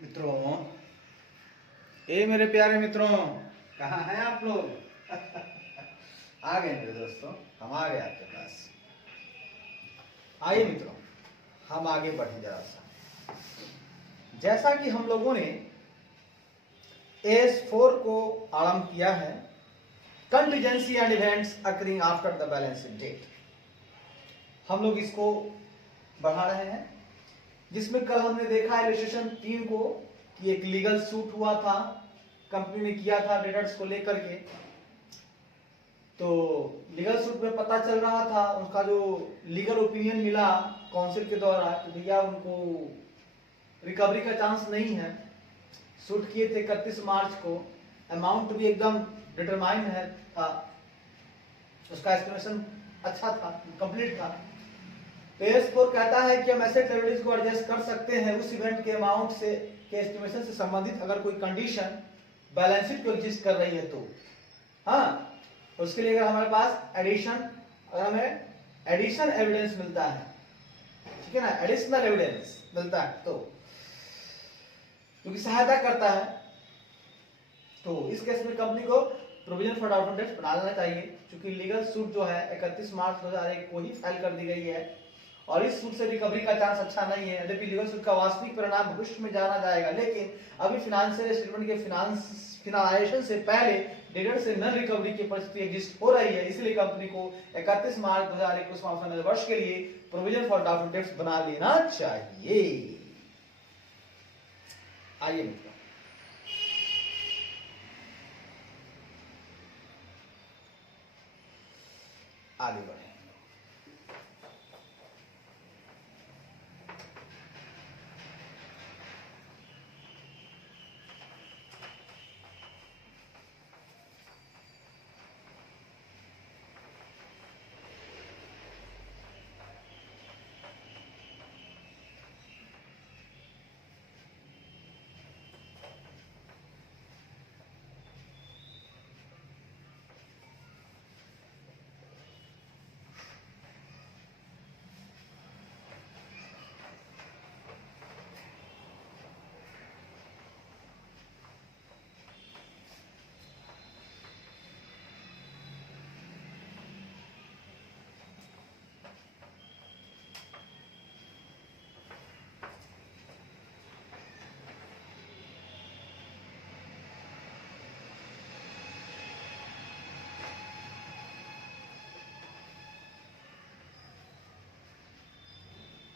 मित्रों, मेरे प्यारे मित्रों, कहाँ हैं आप लोग? आ गए मेरे दोस्तों, हम आ गए आपके पास। आइए मित्रों, हम आगे बढ़े जरा सा। जैसा कि हम लोगों ने AS4 को आरंभ किया है, contingency and events occurring after the balance date, हम लोग इसको बढ़ा रहे हैं, जिसमें कल हमने देखा इलस्ट्रेशन 3 को कि एक लीगल सूट हुआ था, कंपनी ने किया था डेटर्स को लेकर के। तो लीगल सूट में पता चल रहा था, उनका जो लीगल ओपिनियन मिला काउंसिल के द्वारा कि भैया उनको रिकवरी का चांस नहीं है। सूट किए थे 31 मार्च को, अमाउंट भी एकदम डिटरमाइन है था, उसका एस्टिमेशन अच्छा था, कंप्लीट था। AS4 कहता है कि हम एसेट लायबिलिटीज को एडजस्ट कर सकते हैं उस इवेंट के अमाउंट से के एस्टिमेशन से संबंधित अगर कोई कंडीशन बैलेंस शीट को एग्जिस्ट कर रही है तो। हाँ, उसके लिए अगर हमारे पास अगर हमें एडिशन एविडेंस मिलता है, ठीक है ना, एडिशनल एविडेंस मिलता है तो क्योंकि सहायता करता है, तो इस केस में कंपनी को प्रोविजन फॉर डाउट डेट्स बना लेना चाहिए। क्योंकि लीगल सूट जो है 31 मार्च 2001 को ही फाइल कर दी गई है और इस सूट से रिकवरी का चांस अच्छा नहीं है। यद्यपि लीगल सूट का वास्तविक परिणाम भविष्य में जाना जाएगा, लेकिन अभी फाइनेंशियल स्टेटमेंट के फिनालाइजेशन से पहले डेटर से नन रिकवरी की परिस्थिति एग्जिस्ट हो रही है। इसलिए कंपनी को 31 मार्च 2021 फाइनेंशियल वर्ष के लिए प्रोविजन फॉर डाउट डेट्स बना लेना चाहिए। आइए मित्रों, आगे बढ़े।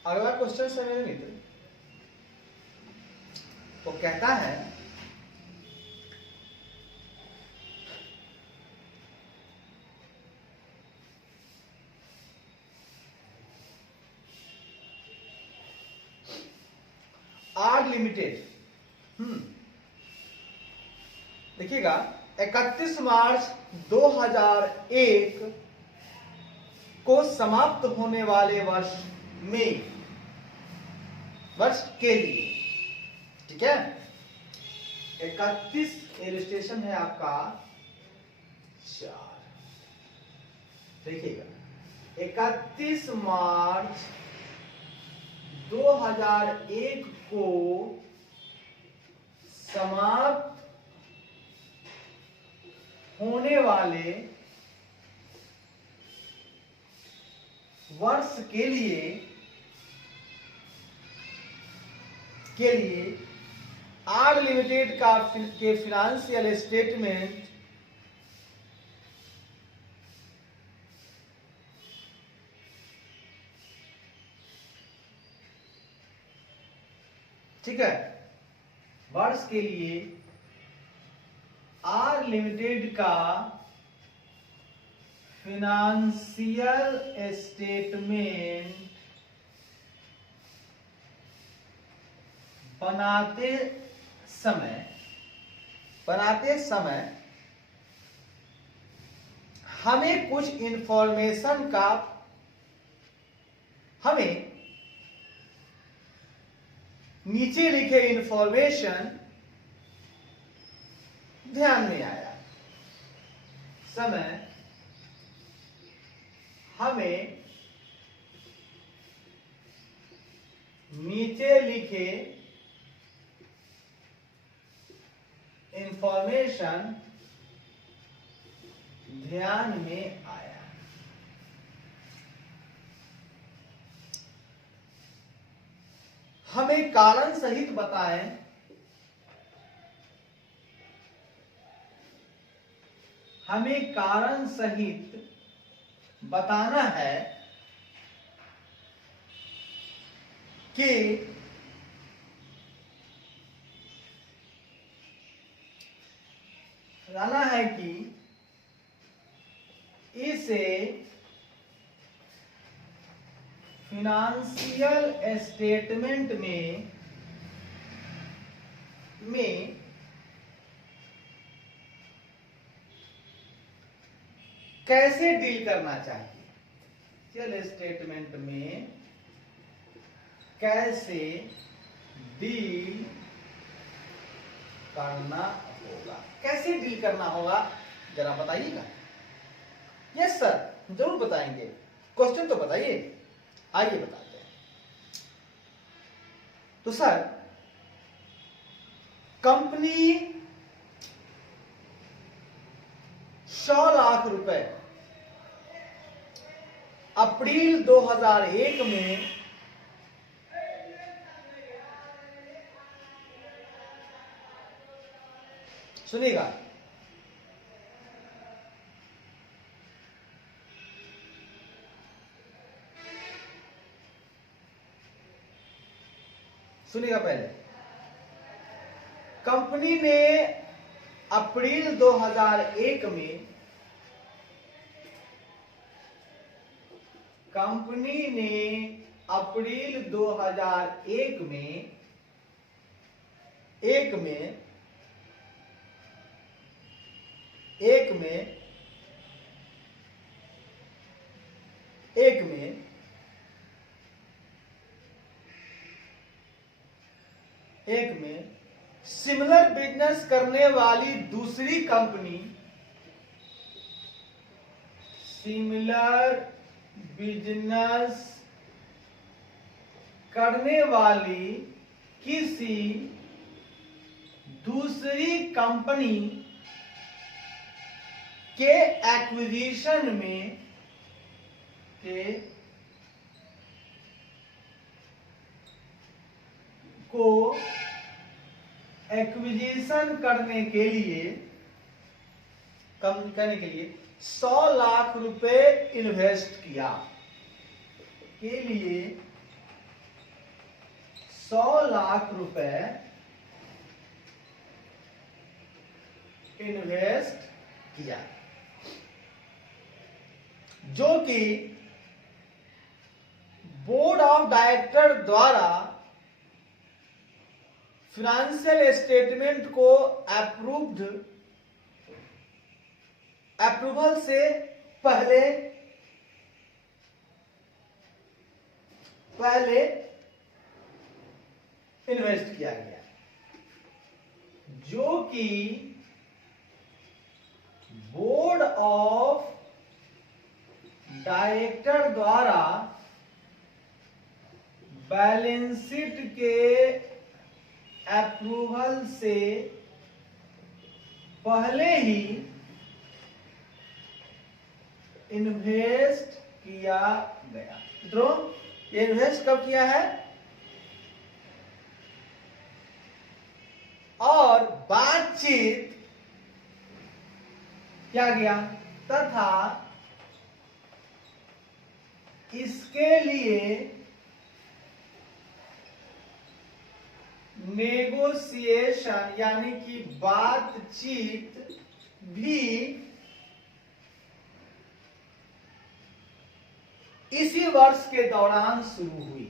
अगला क्वेश्चन है मेरे मित्र, वो कहता है आर लिमिटेड, देखिएगा 31 मार्च 2001 को समाप्त होने वाले वर्ष के लिए, ठीक है, 31 इलस्ट्रेशन है आपका 4, देखिएगा 31 मार्च 2001 को समाप्त होने वाले वर्ष के लिए आर लिमिटेड के फिनेंशियल स्टेटमेंट ठीक है, वर्ष के लिए आर लिमिटेड का फिनेंशियल स्टेटमेंट बनाते समय हमें कुछ इंफॉर्मेशन का नीचे लिखे इंफॉर्मेशन ध्यान में आया। समय हमें नीचे लिखे इंफॉर्मेशन ध्यान में आया। हमें कारण सहित बताएं, हमें कारण सहित बताना है कि बताना है कि इसे फिनेंशियल स्टेटमेंट में कैसे डील करना चाहिए, फाइनेंशियल स्टेटमेंट में कैसे डील करना होगा, कैसे डील करना होगा जरा बताइएगा। यस सर, जरूर बताएंगे, क्वेश्चन तो बताइए, आइए बताते हैं। तो सर, कंपनी 100 लाख रुपए अप्रैल 2001 में सुनिएगा, सुनिएगा पहले। कंपनी ने अप्रैल 2001 में कंपनी ने अप्रैल 2001 में एक में सिमिलर बिजनेस करने वाली दूसरी कंपनी, सिमिलर बिजनेस करने वाली किसी दूसरी कंपनी के एक्विजिशन में एक्विजिशन करने के लिए 100 लाख रुपए इन्वेस्ट किया, के लिए 100 लाख रुपए इन्वेस्ट किया, जो कि बोर्ड ऑफ डायरेक्टर द्वारा फाइनेंशियल स्टेटमेंट को अप्रूवल से पहले इन्वेस्ट किया गया, जो कि बोर्ड ऑफ डायरेक्टर द्वारा बैलेंस शीट के अप्रूवल से पहले ही इन्वेस्ट किया गया। मित्रों, ये इन्वेस्ट कब किया है और बातचीत क्या गया, तथा इसके लिए नेगोशिएशन यानी कि बातचीत भी इसी वर्ष के दौरान शुरू हुई,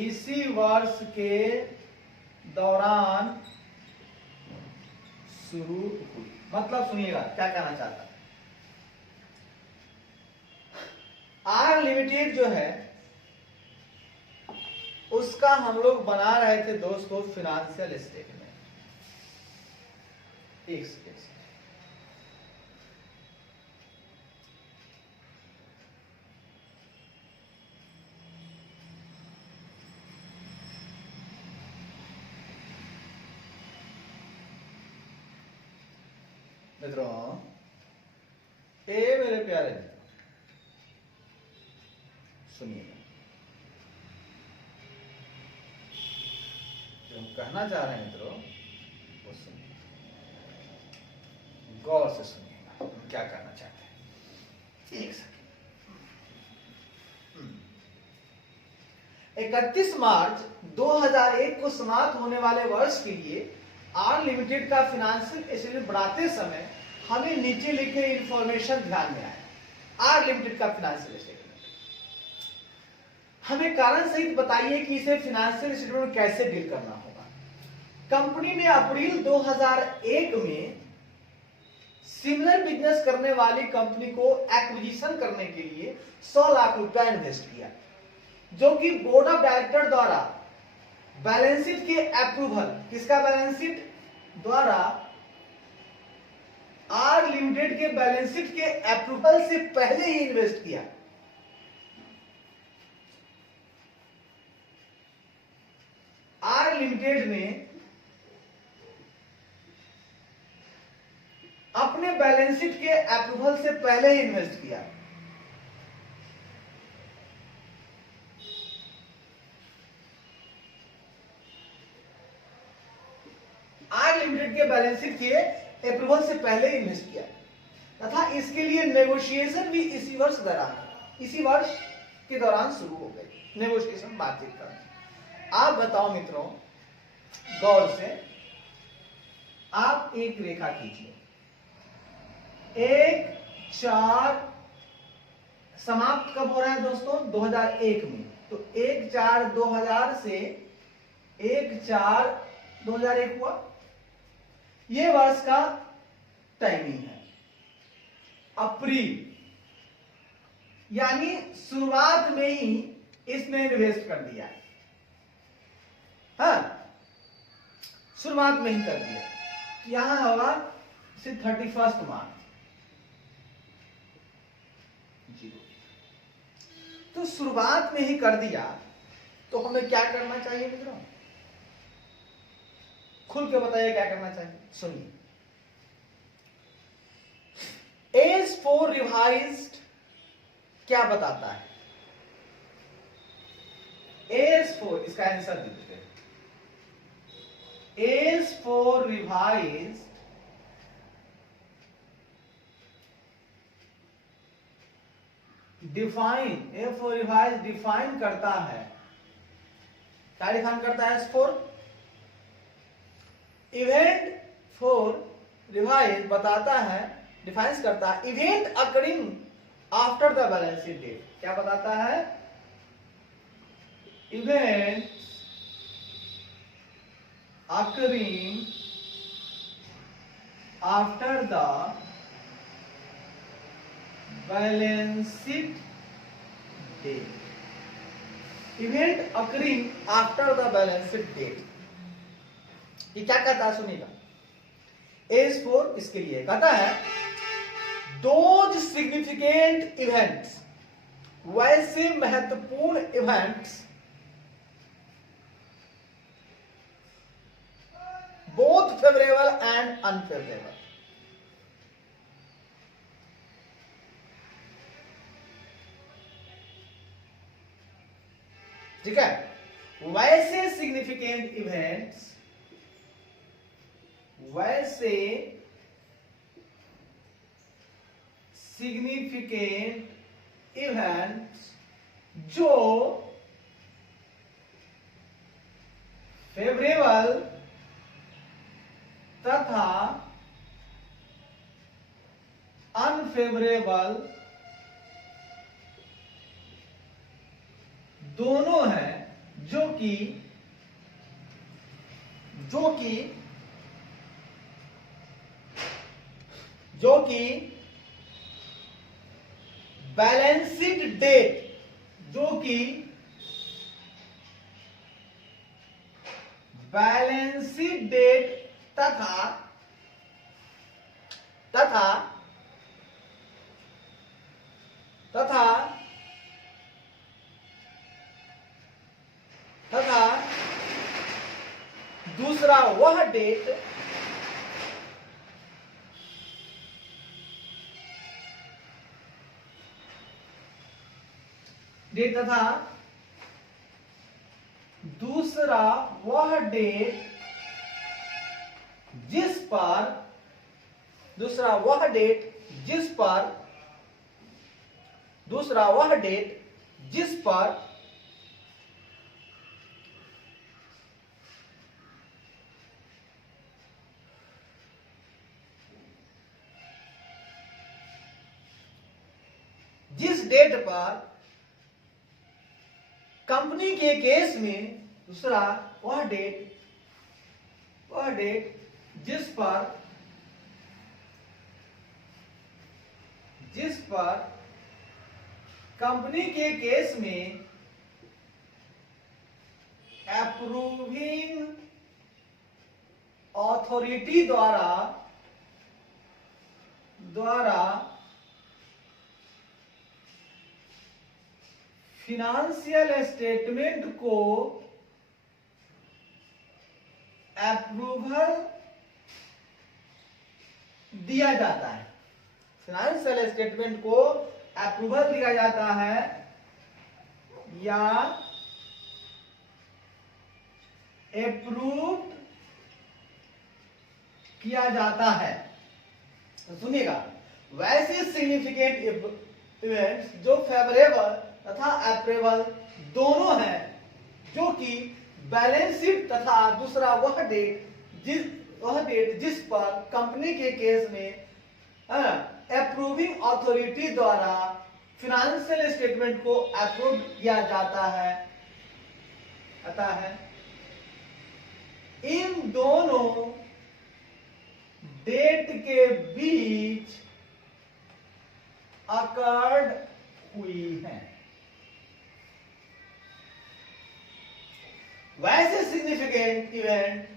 इसी वर्ष के दौरान शुरू हुई। मतलब सुनिएगा क्या कहना चाहता है। आर लिमिटेड जो है उसका हम लोग बना रहे थे दोस्तों फाइनेंशियल स्टेटमेंट। एक सेकेंड, मित्रों, ए मेरे प्यारे मित्रों, सुनिए, जो हम कहना चाह रहे हैं मित्रों वो सुनिए, गौर से सुनिएगा हम क्या कहना चाहते हैं। एक सेकंड। 31 मार्च 2001 को समाप्त होने वाले वर्ष के लिए आर लिमिटेड का फाइनेंशियल स्टेटमेंट बनाते समय हमें नीचे लिखे इंफॉर्मेशन ध्यान में आया। आर लिमिटेड का फाइनेंशियल स्टेटमेंट, हमें कारण सहित बताइए कि इसे फाइनेंशियल स्टेटमेंट कैसे डील करना होगा। कंपनी ने अप्रैल 2001 में सिमिलर बिजनेस करने वाली कंपनी को एक्विजिशन करने के लिए 100 लाख रुपया इन्वेस्ट किया, जो कि बोर्ड ऑफ डायरेक्टर द्वारा बैलेंस शीट के अप्रूवल, किसका बैलेंस शीट द्वारा, आर लिमिटेड के बैलेंस शीट के अप्रूवल से पहले ही इन्वेस्ट किया। आर लिमिटेड ने अपने बैलेंस शीट के अप्रूवल से पहले ही इन्वेस्ट किया। आर लिमिटेड के बैलेंस शीट के अप्रूवल से पहले इन्वेस्ट किया तथा इसके लिए नेगोशिएशन भी इसी वर्ष के दौरान शुरू हो गई। नेगोशिएशन, बातचीत करना। आप बताओ मित्रों, गौर से आप एक रेखा खींचिए। 1/4 समाप्त कब हो रहा है दोस्तों? 2001 में। तो 1/4/2000 से 1/4/2001 हुआ। ये वर्ष का टाइमिंग है, अप्रैल, यानी शुरुआत में ही इसने इन्वेस्ट कर दिया है। हाँ, शुरुआत में ही कर दिया। यहां होगा 31 मार्च। तो शुरुआत में ही कर दिया, तो हमें क्या करना चाहिए मित्रों? खुल के बताइए क्या करना चाहिए। सुनिए, एज फॉर रिवाइज्ड क्या बताता है? एज फॉर, इसका आंसर दे देते हैं। AS four revised define, A four revise define करता है, क्या डिफाइन करता है? AS four event four revise बताता है, डिफाइंस करता है event occurring after the balance sheet date. क्या बताता है? Event occurring after the balance sheet date. Event occurring after the balance sheet date, ये क्या कहता है? सुनिएगा। एज फोर इसके लिए कहता है दोज सिग्निफिकेंट इवेंट्स, वैसे महत्वपूर्ण events, both favourable and unfavourable, ठीक है? वैसे सिग्निफिकेंट इवेंट्स, वैसे सिग्निफिकेंट इवेंट्स जो फेवरेबल तथा अनफेवरेबल दोनों हैं, जो कि बैलेंस शीट डेट, जो कि बैलेंस शीट डेट तथा दूसरा वह डेट डेट तथा दूसरा वह डेट जिस पर दूसरा वह डेट जिस पर जिस डेट पर कंपनी के केस में दूसरा वह डेट जिस पर कंपनी के केस में अप्रूविंग अथॉरिटी द्वारा फिनेंशियल स्टेटमेंट को अप्रूवल दिया जाता है, फाइनेंशियल स्टेटमेंट को अप्रूवल दिया जाता है या अप्रूव किया जाता है। तो सुनिएगा, वैसे सिग्निफिकेंट इवेंट्स जो फेवरेबल तथा अप्रूवल दोनों हैं, जो कि बैलेंस शीट तथा दूसरा वह डेट जिस पर कंपनी के केस में अप्रूविंग अथॉरिटी द्वारा फाइनेंशियल स्टेटमेंट को अप्रूव किया जाता है। अतः इन दोनों डेट के बीच अकर्ड हुई है। वैसे सिग्निफिकेंट इवेंट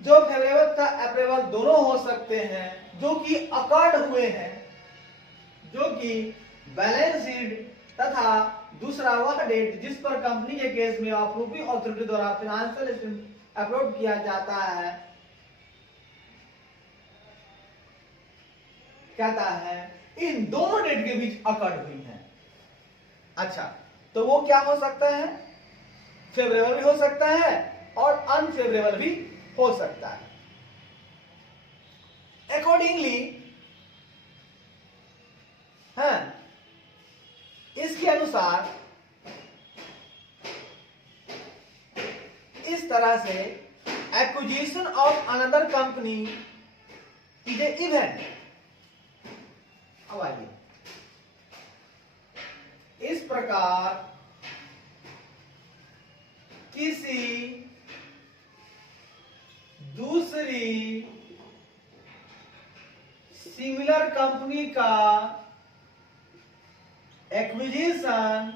जो फेवरेबल तथा अप्रूवल दोनों हो सकते हैं, जो कि अकर्ड हुए हैं, जो कि बैलेंस शीट तथा दूसरा वह डेट जिस पर कंपनी के केस में अप्रूविंग अथॉरिटी द्वारा फाइनेंशियल स्टेटमेंट अप्रूव किया जाता है, कहता है इन दोनों डेट के बीच अकर्ड हुई है। अच्छा, तो वो क्या हो सकता है? फेवरेबल भी हो सकता है और अनफेवरेबल भी हो सकता है। अकॉर्डिंगली इसके अनुसार इस तरह से acquisition of another company is a event. अब आइए, इस प्रकार किसी दूसरी सिमिलर कंपनी का एक्विजिशन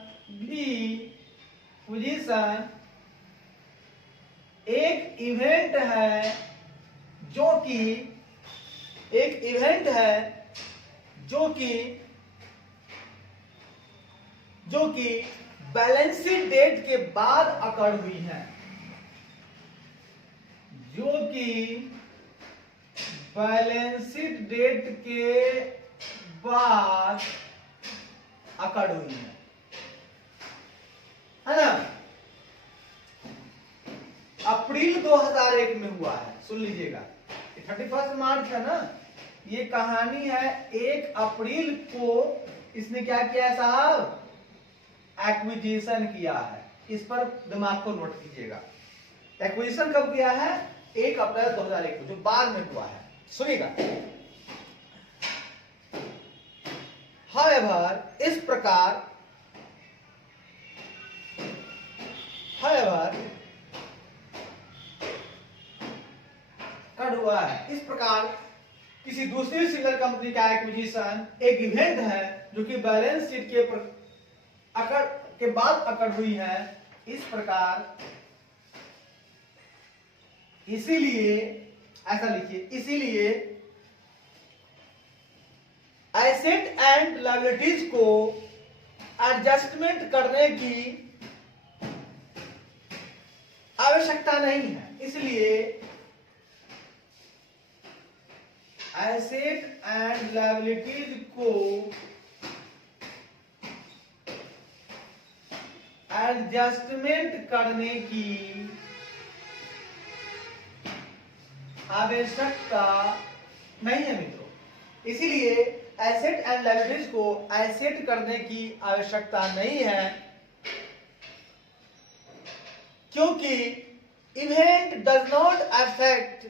एक इवेंट है, जो कि बैलेंस शीट डेट के बाद अकर्ड हुई है, जो कि बैलेंस शीट डेट के बाद अकर्ड हुई है ना। अप्रैल 2001 में हुआ है, सुन लीजिएगा, 31 मार्च है ना, ये कहानी है। 1 अप्रैल को इसने क्या किया है साहब? एक्विजिशन किया है। इस पर दिमाग को नोट कीजिएगा। एक्विजिशन कब किया है? 1 अप्रैल 2001 को, जो बाद में हुआ है। सुनिएगा, However, इस प्रकार कट हुआ है। इस प्रकार किसी दूसरी सिंगल कंपनी का एक्विजिशन एक इवेंट है, जो कि बैलेंस शीट के बाद अकर्ड हुई है। इस प्रकार इसीलिए ऐसा लिखिए, इसीलिए एसेट एंड लायबिलिटीज को एडजस्टमेंट करने की आवश्यकता नहीं है। इसलिए एसेट एंड लायबिलिटीज को एडजस्टमेंट करने की आवश्यकता नहीं है मित्रों। इसीलिए एसेट एंड लायबिलिटीज को एसेट करने की आवश्यकता नहीं है, क्योंकि event does not affect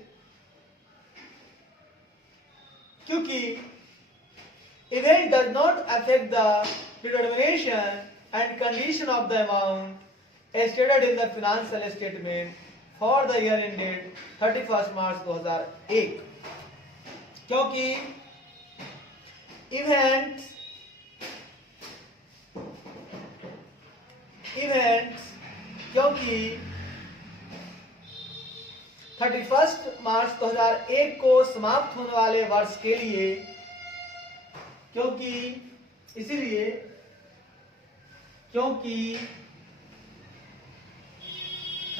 the determination and condition of the amount stated in the financial statement for the year ended 31st March 2001, क्योंकि इवेंट्स 31 मार्च 2001 को समाप्त होने वाले वर्ष के लिए, क्योंकि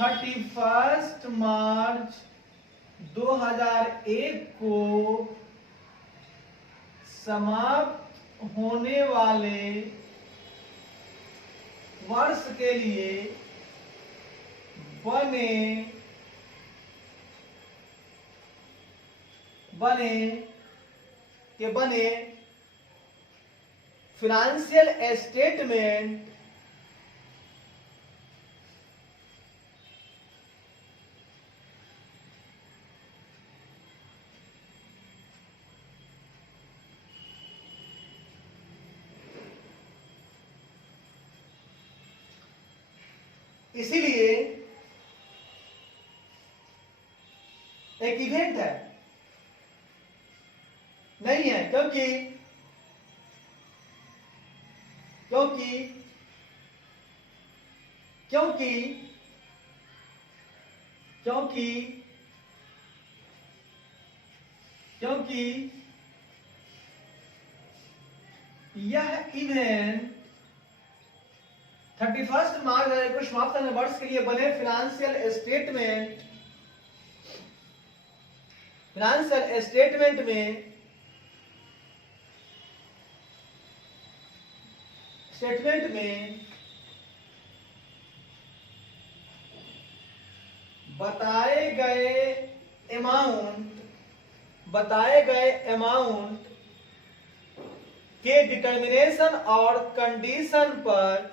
31 मार्च 2001 को समाप्त होने वाले वर्ष के लिए बने फाइनेंशियल स्टेटमेंट इसीलिए एक इवेंट है नहीं है, क्योंकि यह इवेंट 31 मार्च को समाप्त होने वर्ष के लिए बने फाइनेंशियल स्टेटमेंट में बताए गए अमाउंट के डिटर्मिनेशन और कंडीशन पर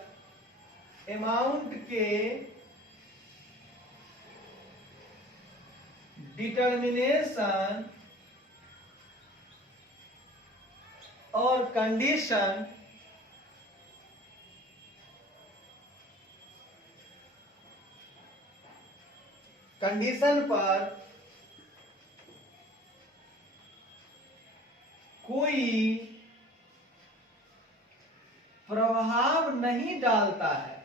कंडीशन पर कोई प्रभाव नहीं डालता है,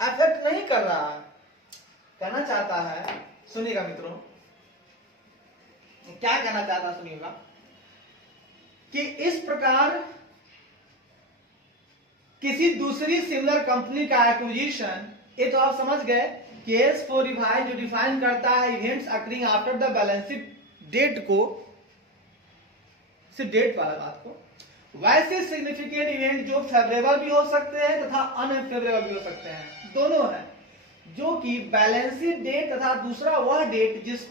अफेक्ट नहीं कर रहा। कहना चाहता है, सुनिएगा मित्रों, क्या कहना चाहता सुनिएगा, कि इस प्रकार किसी दूसरी सिमिलर कंपनी का एक्विजिशन, ये तो आप समझ गए, केस फॉर रिवाइज जो डिफाइन करता है events occurring after the balance sheet date को, सिर्फ डेट वाला बात को। वैसे सिग्निफिकेंट इवेंट जो फेवरेबल भी हो सकते हैं तथा अनफेवरेबल भी हो सकते हैं, दोनों है, जो कि बैलेंस शीट डेट तथा दूसरा वह डेट जिस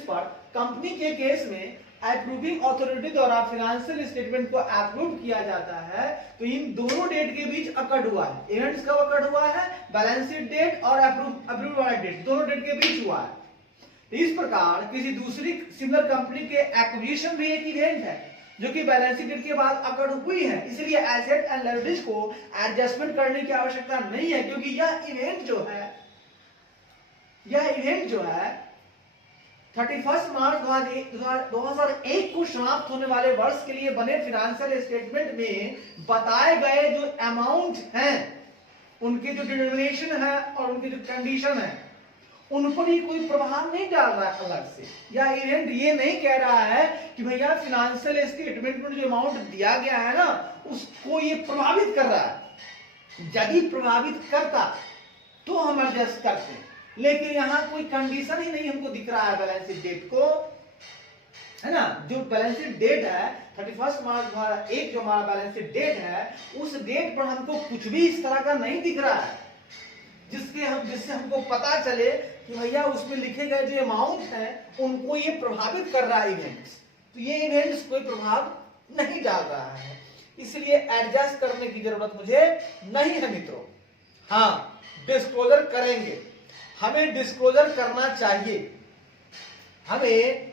पर कंपनी के केस में अप्रूविंग अथॉरिटी द्वारा फाइनेंशियल स्टेटमेंट को अप्रूव किया जाता है। तो इन दोनों डेट के बीच अकड़ हुआ है। इवेंट्स कब अकड़ हुआ है? बैलेंस शीट डेट और अप्रूव वाला डेट, दोनों डेट के बीच हुआ है। इस प्रकार किसी दूसरी सिमिलर कंपनी के एक्विजिशन भी एक इवेंट है जो कि बैलेंस शीट डेट के बाद अकड़ हुई है। इसलिए एसेट एंड लायबिलिटीज को एडजस्टमेंट करने की आवश्यकता नहीं है, क्योंकि यह इवेंट जो है 31 मार्च 2001 को समाप्त होने वाले वर्ष के लिए बने फाइनेंशियल स्टेटमेंट में बताए गए जो अमाउंट हैं, उनके जो डिटर्मिनेशन है और उनके जो कंडीशन है, उन पर ही कोई प्रभाव नहीं डाल रहा है अलग से। यह इवेंट ये नहीं कह रहा है कि भैया फाइनेंशियल स्टेटमेंट में जो अमाउंट दिया गया है ना, उसको ये प्रभावित कर रहा है। यदि प्रभावित करता तो हम एडजस्ट करते, लेकिन यहां कोई कंडीशन ही नहीं हमको दिख रहा है बैलेंस शीट डेट को है ना, जो बैलेंस शीट डेट है 31 मार्च एक जो हमारा बैलेंस शीट डेट है, उस डेट पर हमको कुछ भी इस तरह का नहीं दिख रहा है जिससे हमको पता चले कि भैया उसमें लिखे गए जो अमाउंट है उनको ये प्रभावित कर रहा है इवेंट्स। तो ये इवेंट्स कोई प्रभाव नहीं डाल रहा है, इसलिए एडजस्ट करने की जरूरत मुझे नहीं है मित्रों। हाँ, डिस्क्लोजर करेंगे, हमें डिस्क्लोजर करना चाहिए, हमें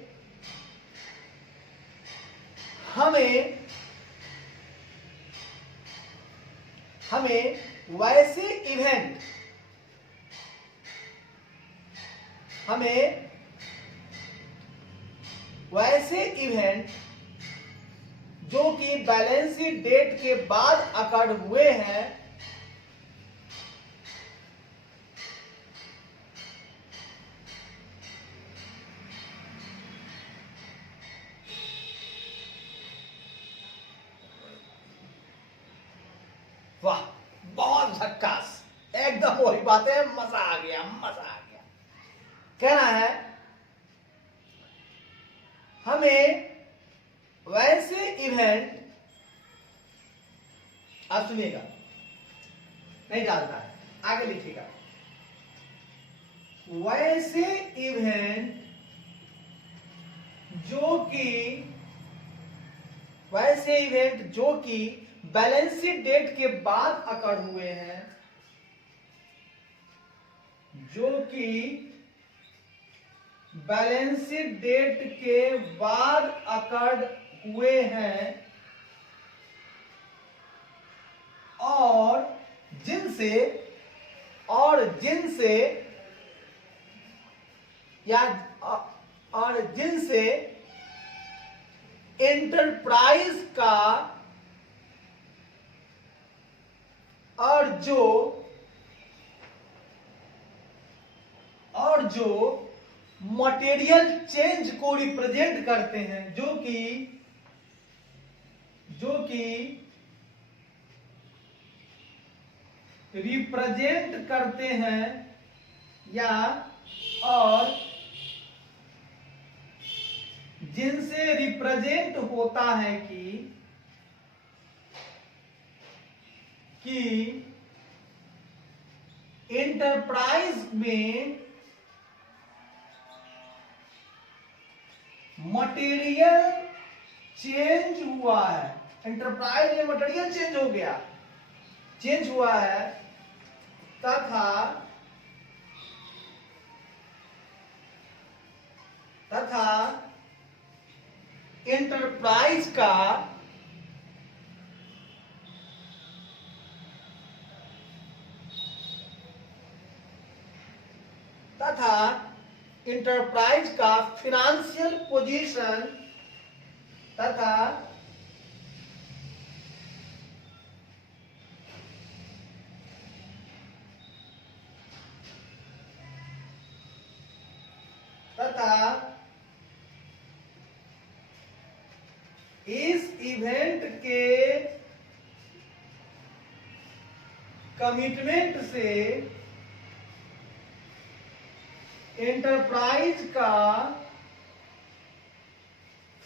वैसे इवेंट जो कि बैलेंस शीट डेट के बाद अकर्ड हुए हैं, वाह बहुत झक्कास, एकदम वही बात है, मजा आ गया। कहना है हमें वैसे इवेंट, आप सुनिएगा, नहीं डालता है, आगे लिखिएगा, वैसे इवेंट जो कि बैलेंस शीट डेट के बाद अकर्ड हुए हैं, जो कि बैलेंस शीट डेट के बाद अकर्ड हुए हैं और जिनसे एंटरप्राइज का और जो मटेरियल चेंज को रिप्रेजेंट करते हैं, जो कि रिप्रेजेंट करते हैं या और जिनसे रिप्रेजेंट होता है कि एंटरप्राइज में मटेरियल चेंज हुआ है, एंटरप्राइज में मटेरियल चेंज हुआ है तथा एंटरप्राइज का फिनेंशियल पोजीशन तथा इस इवेंट के कमिटमेंट से एंटरप्राइज का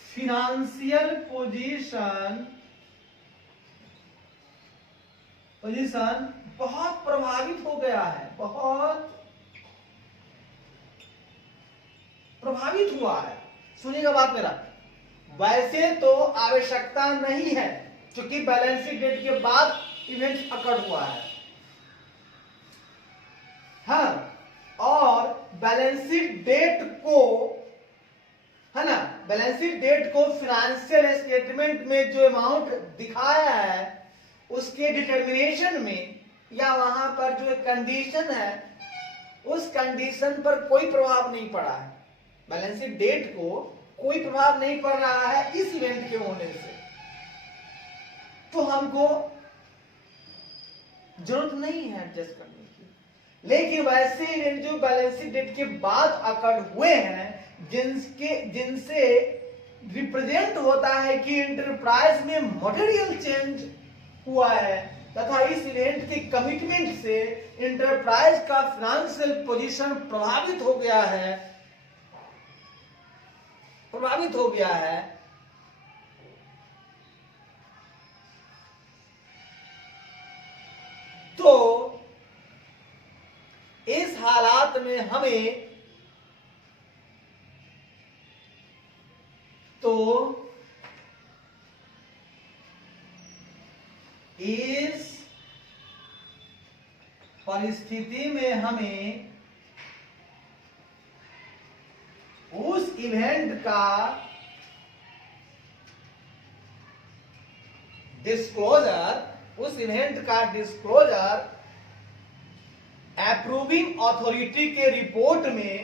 फिनेंशियल पोजीशन बहुत प्रभावित हो गया है, बहुत प्रभावित हुआ है। सुनिएगा बात मेरा, वैसे तो आवश्यकता नहीं है क्योंकि बैलेंस शीट डेट के बाद इवेंट अकर्ड हुआ है, हाँ, और बैलेंस शीट डेट को, है ना, बैलेंस शीट डेट को फाइनेंशियल स्टेटमेंट में जो अमाउंट दिखाया है उसके डिटर्मिनेशन में या वहां पर जो कंडीशन है उस कंडीशन पर कोई प्रभाव नहीं पड़ा है, बैलेंस शीट डेट को कोई प्रभाव नहीं पड़ रहा है इस इवेंट के होने से, तो हमको जरूरत नहीं है एडजस्ट करने की। लेकिन वैसे इवेंट जो बैलेंस शीट डेट के बाद अकर्ड हुए हैं, जिनसे रिप्रेजेंट होता है कि एंटरप्राइज में मटेरियल चेंज हुआ है तथा इस इवेंट के कमिटमेंट से एंटरप्राइज का फाइनेंशियल पोजीशन प्रभावित हो गया है, प्रभावित हो गया है, तो इस हालात में हमें इस परिस्थिति में हमें उस इवेंट का डिस्क्लोजर अप्रूविंग अथॉरिटी के रिपोर्ट में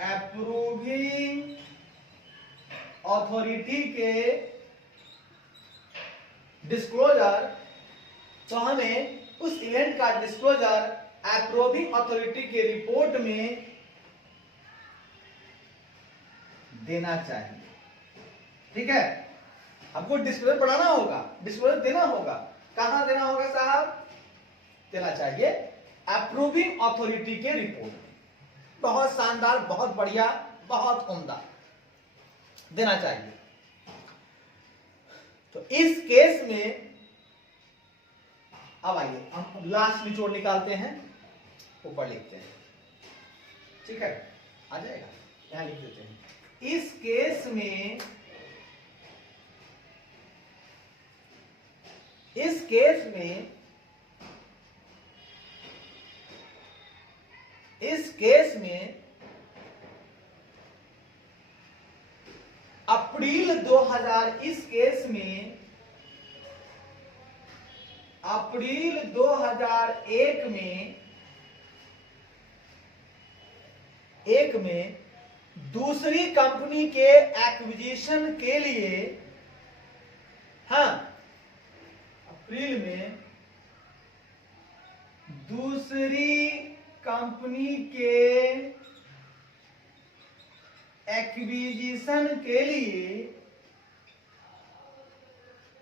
अप्रूविंग अथॉरिटी के डिस्क्लोजर, तो हमें उस इवेंट का डिस्क्लोजर अप्रूविंग अथॉरिटी के रिपोर्ट में देना चाहिए। ठीक है, हमको डिस्क्लोजर पढ़ाना होगा, डिस्क्लोजर देना होगा। कहां देना होगा साहब? देना चाहिए अप्रूविंग अथॉरिटी के रिपोर्ट में। बहुत शानदार, बहुत बढ़िया, बहुत उम्दा देना चाहिए। तो इस केस में अब आइए हम लास्ट निचोड़ निकालते हैं, ऊपर लिखते हैं। ठीक है, आ जाएगा, यहां लिख देते हैं। इस केस में अप्रैल 2000 इस केस में अप्रैल 2001 में दूसरी कंपनी के एक्विजिशन के लिए, हाँ, अप्रैल में दूसरी कंपनी के एक्विजिशन के लिए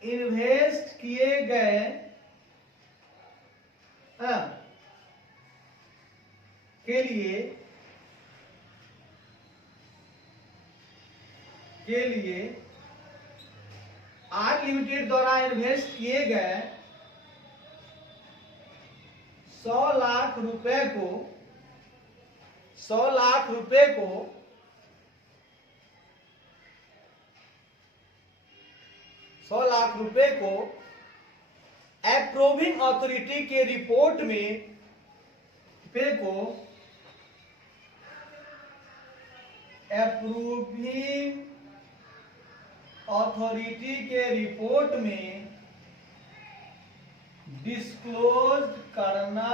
इन्वेस्ट किए गए के लिए आर लिमिटेड द्वारा इन्वेस्ट किए गए 100 लाख रुपए को अप्रूविंग अथॉरिटी के रिपोर्ट में डिस्क्लोज करना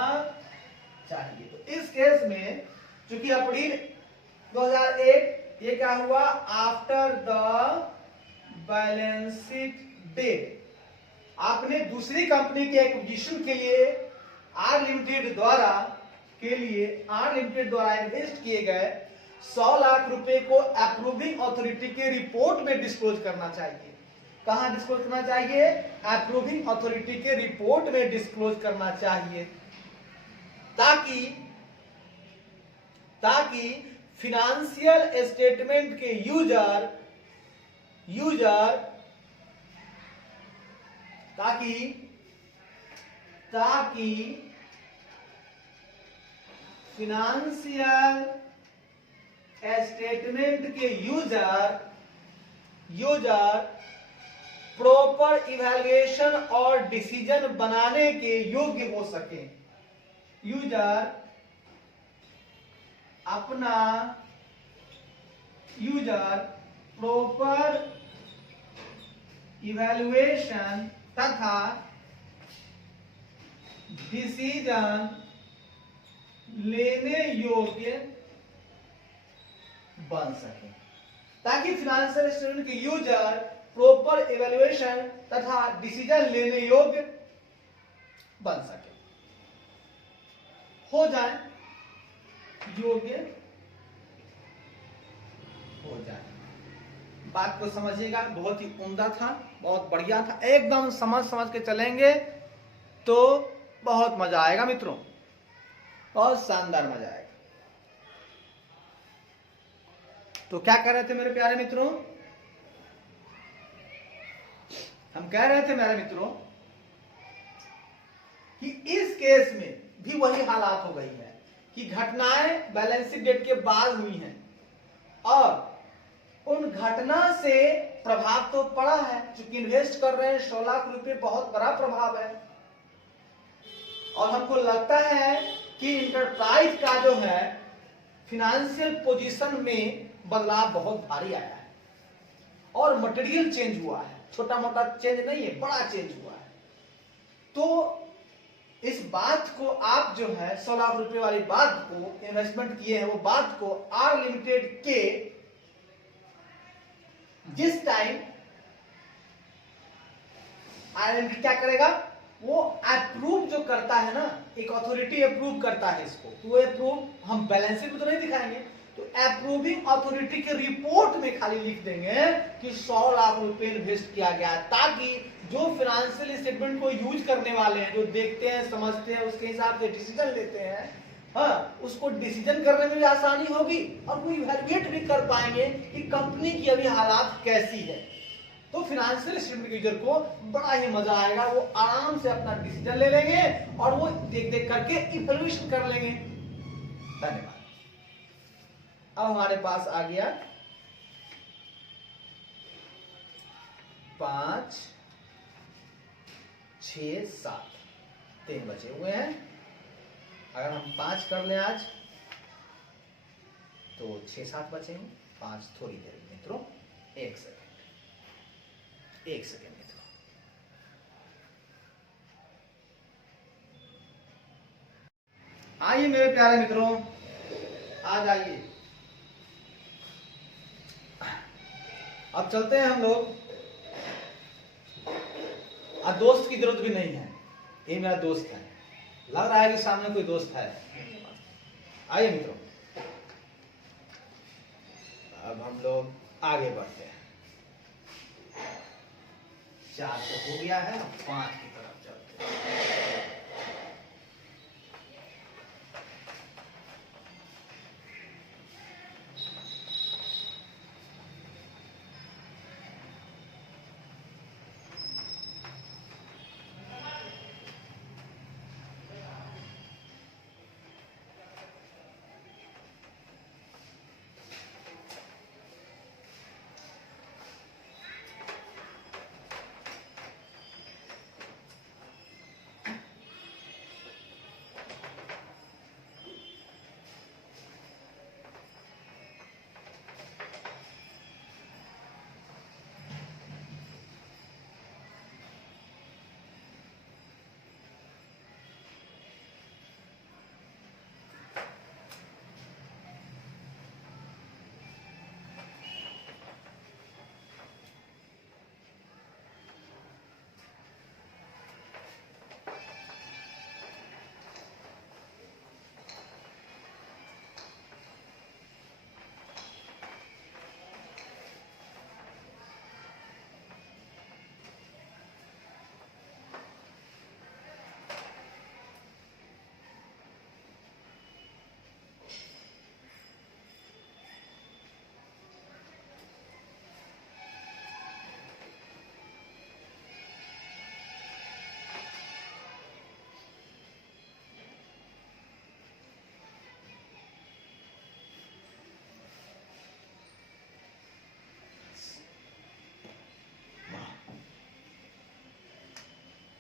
चाहिए। तो इस केस में चूंकि अप्रैल 2001 ये क्या हुआ? After the balance sheet date आपने दूसरी कंपनी के एक्विजिशन के लिए आर लिमिटेड द्वारा इन्वेस्ट किए गए 100 लाख रुपए को अप्रूविंग अथॉरिटी के रिपोर्ट में डिस्क्लोज करना चाहिए। कहां डिस्क्लोज करना चाहिए? अप्रूविंग अथॉरिटी के रिपोर्ट में डिस्क्लोज करना चाहिए, ताकि फिनेंशियल स्टेटमेंट के यूजर फिनेंशियल स्टेटमेंट के यूजर प्रॉपर इवैल्यूएशन और डिसीजन बनाने के योग्य हो सके। यूजर प्रॉपर इवैल्यूएशन तथा डिसीजन लेने योग्य बन सके, ताकि फाइनेंशियल स्टेटमेंट के यूजर प्रॉपर इवैल्यूएशन तथा डिसीजन लेने योग्य बन सके, हो जाए, योग्य हो जाए। बात को समझिएगा, बहुत ही उम्दा था, बहुत बढ़िया था, एकदम समझ के चलेंगे तो बहुत मजा आएगा मित्रों, बहुत शानदार मजा आएगा। तो क्या कह रहे थे मेरे प्यारे मित्रों, हम कह रहे थे मेरे मित्रों कि इस केस में भी वही हालात हो गई है कि घटनाएं बैलेंस शीट डेट के बाद हुई हैं और उन घटना से प्रभाव तो पड़ा है, चूंकि इन्वेस्ट कर रहे हैं 100 लाख रुपए, बहुत बड़ा प्रभाव है। और हमको लगता है कि इंटरप्राइज का जो है फिनेंशियल पोजीशन में बदलाव बहुत भारी आया है और मटेरियल चेंज हुआ है, छोटा मोटा चेंज नहीं है, बड़ा चेंज हुआ है। तो इस बात को आप जो है 100 लाख रुपए वाली बात को इन्वेस्टमेंट किए हैं, वो बात को आर लिमिटेड के जिस टाइम आरएमडी क्या करेगा, वो अप्रूव जो करता है ना, एक अथॉरिटी अप्रूव करता है इसको, तो वो अप्रूव हम बैलेंस शीट में तो नहीं दिखाएंगे, तो अप्रूविंग अथॉरिटी के रिपोर्ट में खाली लिख देंगे कि 100 लाख रुपए इन्वेस्ट किया गया, ताकि जो फाइनेंशियल स्टेटमेंट को यूज करने वाले हैं, जो देखते हैं समझते हैं, उसके हिसाब से डिसीजन लेते हैं, हाँ, उसको डिसीजन करने में भी आसानी होगी और वो इवैल्यूएट भी कर पाएंगे कि कंपनी की अभी हालात कैसी है। तो फाइनेंशियल स्टेटमेंट यूजर को बड़ा ही मजा आएगा, वो आराम से अपना डिसीजन ले लेंगे और वो देख देख करके इवैल्यूएशन कर लेंगे। धन्यवाद। अब हमारे पास आ गया 5, 6, 7, 3 बचे हुए हैं। अगर हम 5 कर लें आज तो 6, 7 बचेंगे। 5 थोड़ी देर मित्रों, 1 सेकेंड मित्रों। आइए मेरे प्यारे मित्रों, आ जाइए। अब चलते हैं हम लोग। अब दोस्त की जरूरत भी नहीं है, ये मेरा दोस्त है, लग रहा है कि सामने कोई दोस्त है। आइए मित्रों, अब हम लोग आगे बढ़ते हैं। 4 तो हो गया है, 5 की तरफ चलते हैं।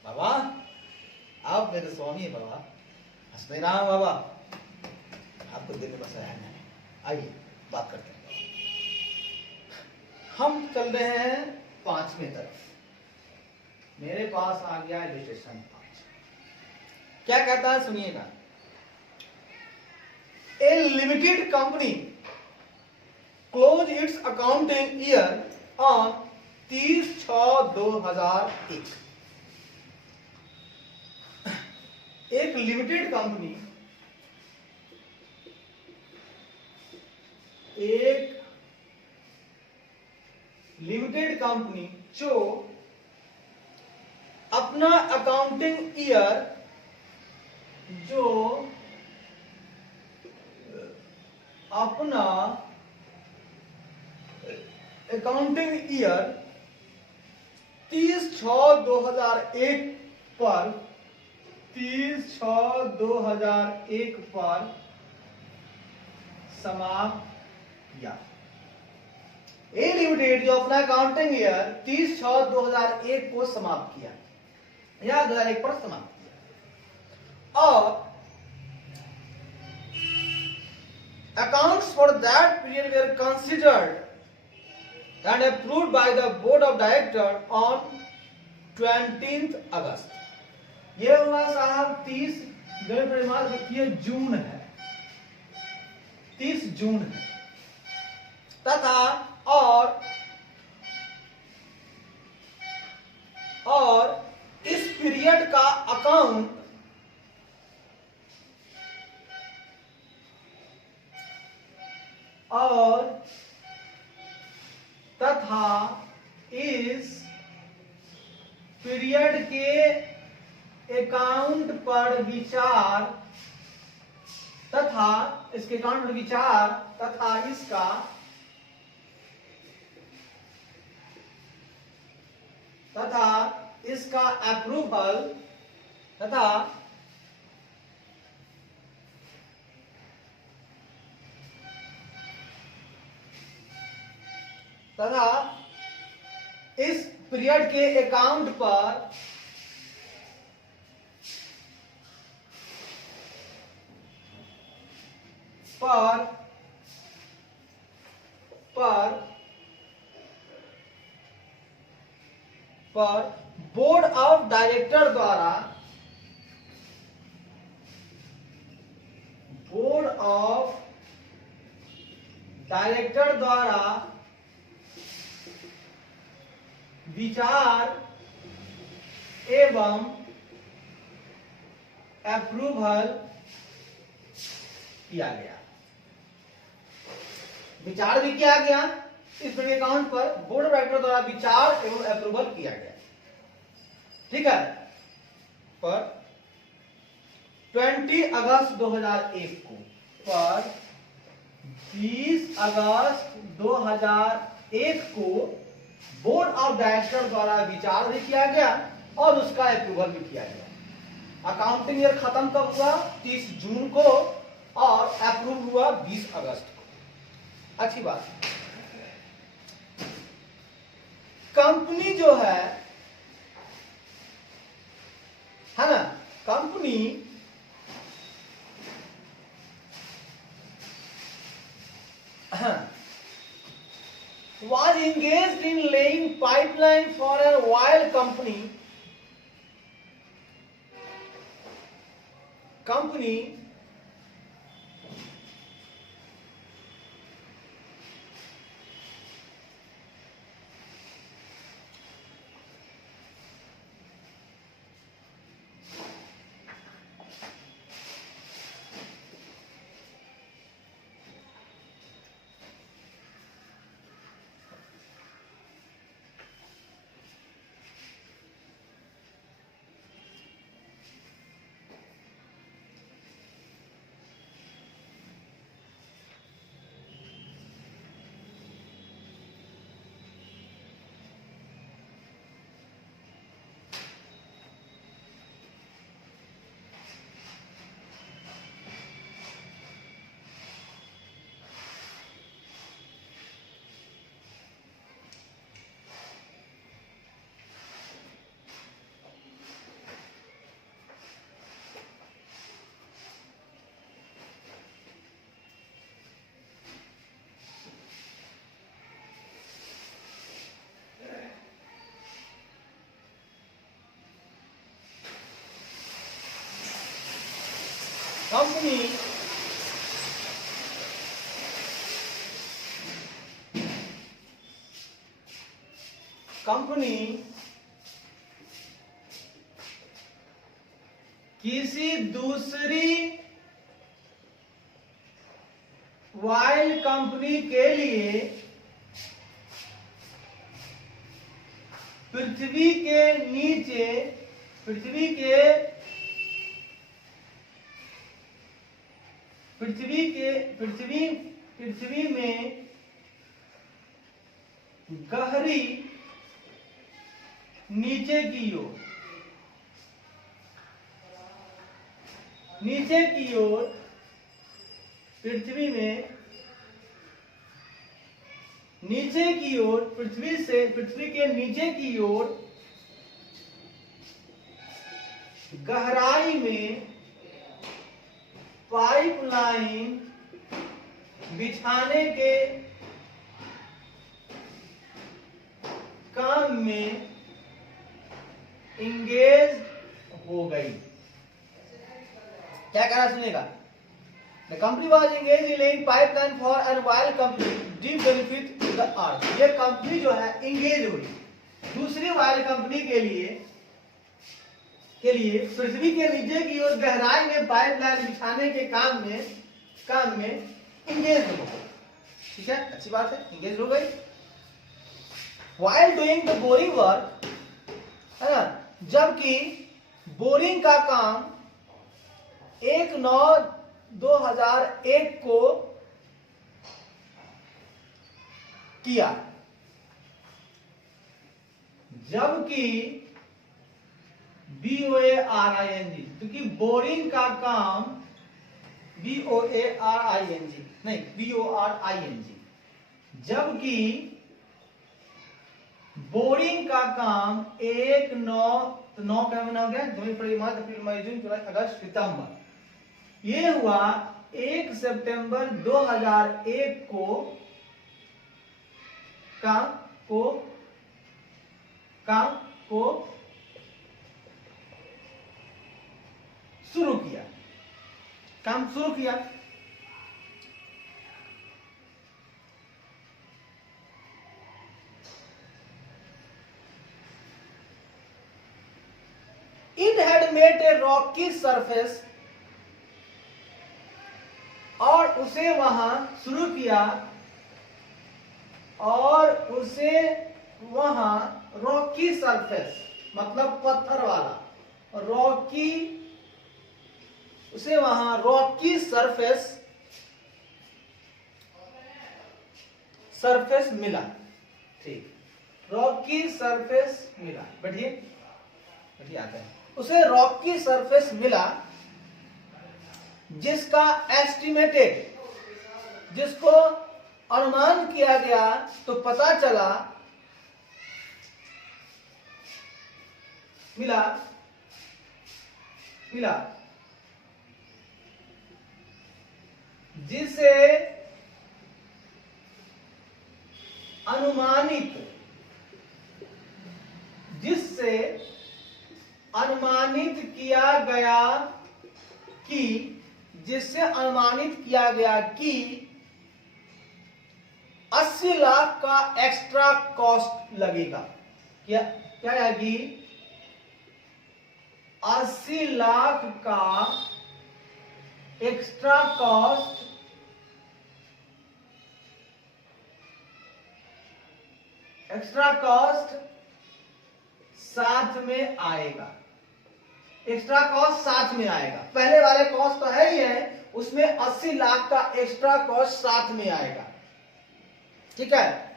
बाबा, आप मेरे स्वामी है बाबा, हंस नहीं रहा हूं बाबा, आपको दिल में बसाया है। आइए बात करते हैं। हम चल रहे हैं 5वें तरफ। मेरे पास आ गया इलस्ट्रेशन 5। क्या कहता है सुनिएगा। A limited company close its accounting year on 30/6/2001। एक लिमिटेड कंपनी, एक लिमिटेड कंपनी जो अपना अकाउंटिंग ईयर, जो अपना अकाउंटिंग ईयर 30/6/2001 पर 30/6/2001 पर समाप्त किया। ए लिमिटेड जो अपना अकाउंटिंग ईयर 30/6/2001 को समाप्त किया या 2001 पर समाप्त किया, और accounts for that period were considered and approved by the board of directors on 20th August। ये हुआ साहब 30 जून है, 30 जून है तथा और इस पीरियड का अकाउंट और तथा इस पीरियड के अकाउंट पर विचार तथा इसके अकाउंट पर विचार तथा इसका अप्रूवल तथा इस पीरियड के अकाउंट पर बोर्ड ऑफ डायरेक्टर द्वारा विचार एवं अप्रूवल किया गया। विचार भी किया गया इस अकाउंट पर, बोर्ड ऑफ डायरेक्टर द्वारा विचार एवं अप्रूवल किया गया। ठीक है, पर 20 अगस्त 2001 को, पर 20 अगस्त 2001 को बोर्ड ऑफ डायरेक्टर द्वारा विचार भी किया गया और उसका अप्रूवल भी किया गया। अकाउंटिंग ईयर खत्म कब हुआ? 30 जून को, और अप्रूव हुआ 20 अगस्त को। अच्छी बात। कंपनी जो है ना, company was engaged in laying pipeline for an oil company company किसी दूसरी ऑयल कंपनी के लिए पृथ्वी के नीचे पृथ्वी में गहरी नीचे की ओर, नीचे की ओर पृथ्वी में, नीचे की ओर पृथ्वी से, पृथ्वी के नीचे की ओर गहराई में पाइपलाइन बिछाने के काम में इंगेज हो गई। क्या करा सुनेगा? The company was engaged in laying pipeline for an oil company deep benefit to the earth। ये कंपनी जो है इंगेज हुई दूसरी ऑयल कंपनी के लिए पृथ्वी के नीचे की ओर गहराई में पाइपलाइन बिछाने के काम में इंगेज हो गई। ठीक है, अच्छी बात है, इंगेज हो गई। While doing the boring work, है ना, जबकि बोरिंग का काम 1/9/2001 को किया, जबकि BOARING, क्योंकि बोरिंग का काम BOARING नहीं BORING, जबकि बोरिंग का काम 1/9 का महीना हो गया, जनवरी फरवरी मार्च अप्रैल मई जून जुलाई अगस्त सितंबर, ये हुआ 1 सितंबर 2001 को काम को शुरू किया, काम शुरू किया। It had made a rocky surface, और उसे वहां शुरू किया और उसे वहां रॉकी सरफेस मतलब पत्थर वाला, रॉकी, उसे वहां रॉकी सरफेस मिला। ठीक, रॉकी सरफेस मिला। बैठिए आता है, उसे रॉकी सरफेस मिला जिसका एस्टिमेटेड, जिसको अनुमान किया गया तो पता चला, मिला जिसे अनुमानित किया गया कि 80 लाख का एक्स्ट्रा कॉस्ट लगेगा। क्या आएगी? 80 लाख का एक्स्ट्रा कॉस्ट साथ में आएगा। एक्स्ट्रा कॉस्ट साथ में आएगा। पहले वाले कॉस्ट तो है ही है, उसमें 80 लाख का एक्स्ट्रा कॉस्ट साथ में आएगा। ठीक है,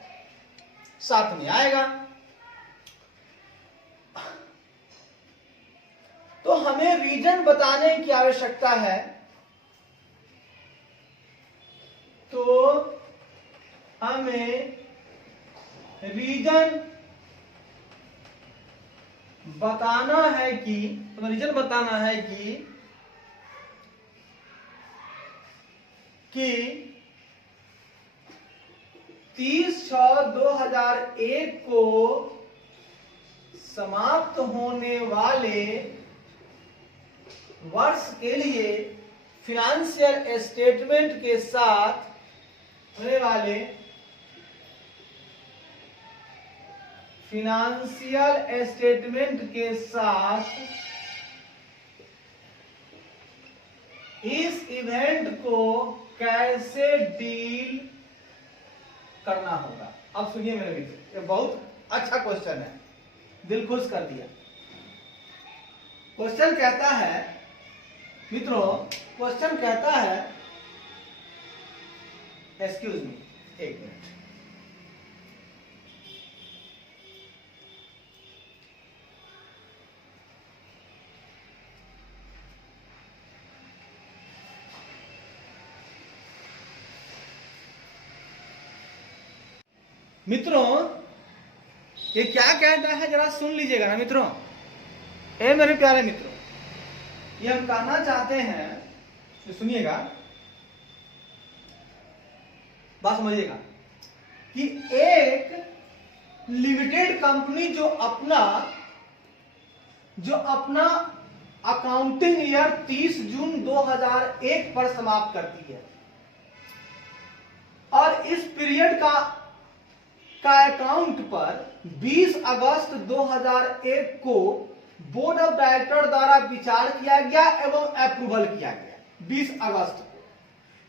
साथ में आएगा। तो हमें रीजन बताने की आवश्यकता है, तो हमें रीजन बताना है कि 30/6/2001 को समाप्त होने वाले वर्ष के लिए फाइनेंशियल स्टेटमेंट के साथ होने वाले फाइनेंशियल स्टेटमेंट के साथ इस इवेंट को कैसे डील करना होगा। अब सुनिए मेरे मित्र, ये बहुत अच्छा क्वेश्चन है, दिल खुश कर दिया। क्वेश्चन कहता है मित्रों, एक्सक्यूज मी, एक मिनट। मित्रों ये क्या कहता है जरा सुन लीजिएगा ना मित्रों। ए मेरे प्यारे मित्रों, ये हम कहना चाहते हैं, तो सुनिएगा, बात समझिएगा कि एक लिमिटेड कंपनी जो अपना अकाउंटिंग ईयर 30 जून 2001 पर समाप्त करती है और इस पीरियड का अकाउंट पर 20 अगस्त 2001 को बोर्ड ऑफ डायरेक्टर द्वारा विचार किया गया एवं अप्रूवल किया गया 20 अगस्त को,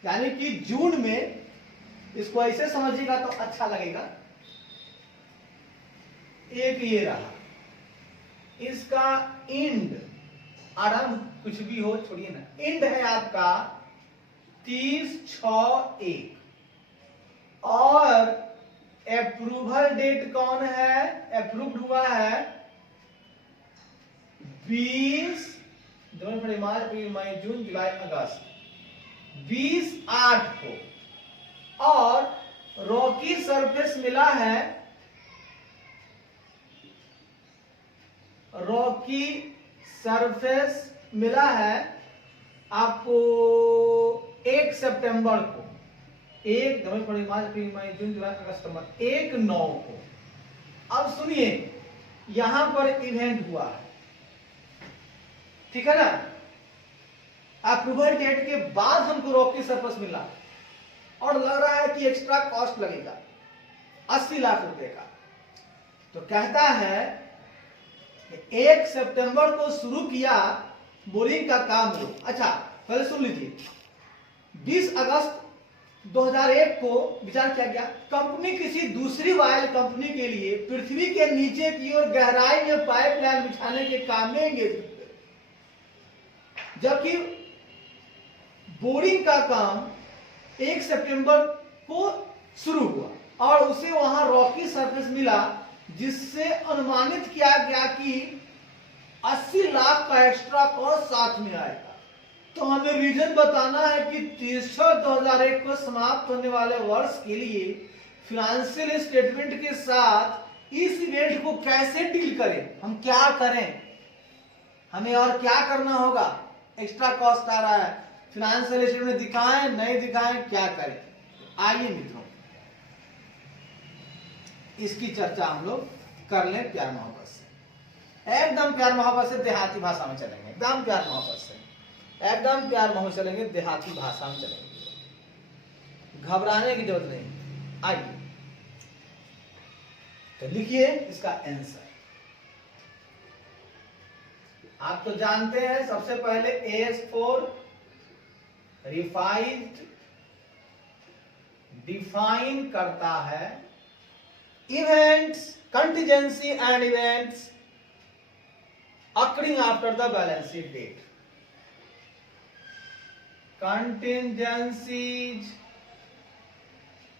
यानी कि जून में। इसको ऐसे समझिएगा तो अच्छा लगेगा। एक ये रहा, इसका इंड, आरंभ कुछ भी हो छोड़िए ना, इंड है आपका 30/6/1 और अप्रूवल डेट कौन है, अप्रूव्ड हुआ है 20 मार्च अप्रैल मई जून जुलाई अगस्त 20/8 को, और रॉकी सरफेस मिला है, रॉकी सरफेस मिला है आपको 1 सितंबर को, 1 मार्च अप्रैल मई जून जुलाई अगस्त सितंबर 1/9 को। अब सुनिए, यहां पर इवेंट हुआ है, ठीक है ना। अप्रूवल डेट के बाद हमको रॉकी सरफेस मिला और लग रहा है कि एक्स्ट्रा कॉस्ट लगेगा 80 लाख रुपए का। तो कहता है 1 सितंबर को शुरू किया बोरिंग का काम लो। अच्छा पहले सुन लीजिए, 20 अगस्त 2001 को विचार किया गया, कंपनी किसी दूसरी वायल कंपनी के लिए पृथ्वी के नीचे की ओर गहराई में पाइपलाइन बिछाने के काम में एंगेज हुए, जबकि बोरिंग का काम 1 सितंबर को शुरू हुआ और उसे वहां रॉकी सरफेस मिला, जिससे अनुमानित किया गया कि 80 लाख का एक्स्ट्रा कॉस्ट साथ में आएगा। तो हमें रीजन बताना है कि 30/6/2001 को समाप्त होने वाले वर्ष के लिए फाइनेंशियल स्टेटमेंट के साथ इस इवेंट को कैसे डील करें, हम क्या करें, हमें और क्या करना होगा। एक्स्ट्रा कॉस्ट आ रहा है, फाइनेंशियल स्टेटमेंट दिखाएं नहीं दिखाएं, क्या करें। आइए मित्रों इसकी चर्चा हम लोग कर लें प्यार मोहब्बत से, एकदम प्यार मोहब्बत से, देहाती भाषा में चलेंगे, एकदम प्यार मोहब्बत से, एकदम प्यार मोहब्बत चलेंगे, देहाती भाषा में चलेंगे, घबराने की जरूरत नहीं। आइए तो लिखिए इसका आंसर। आप तो जानते हैं, सबसे पहले AS4 रिफाइंड डिफाइन करता है events, contingency and events occurring after the balance sheet date. Contingencies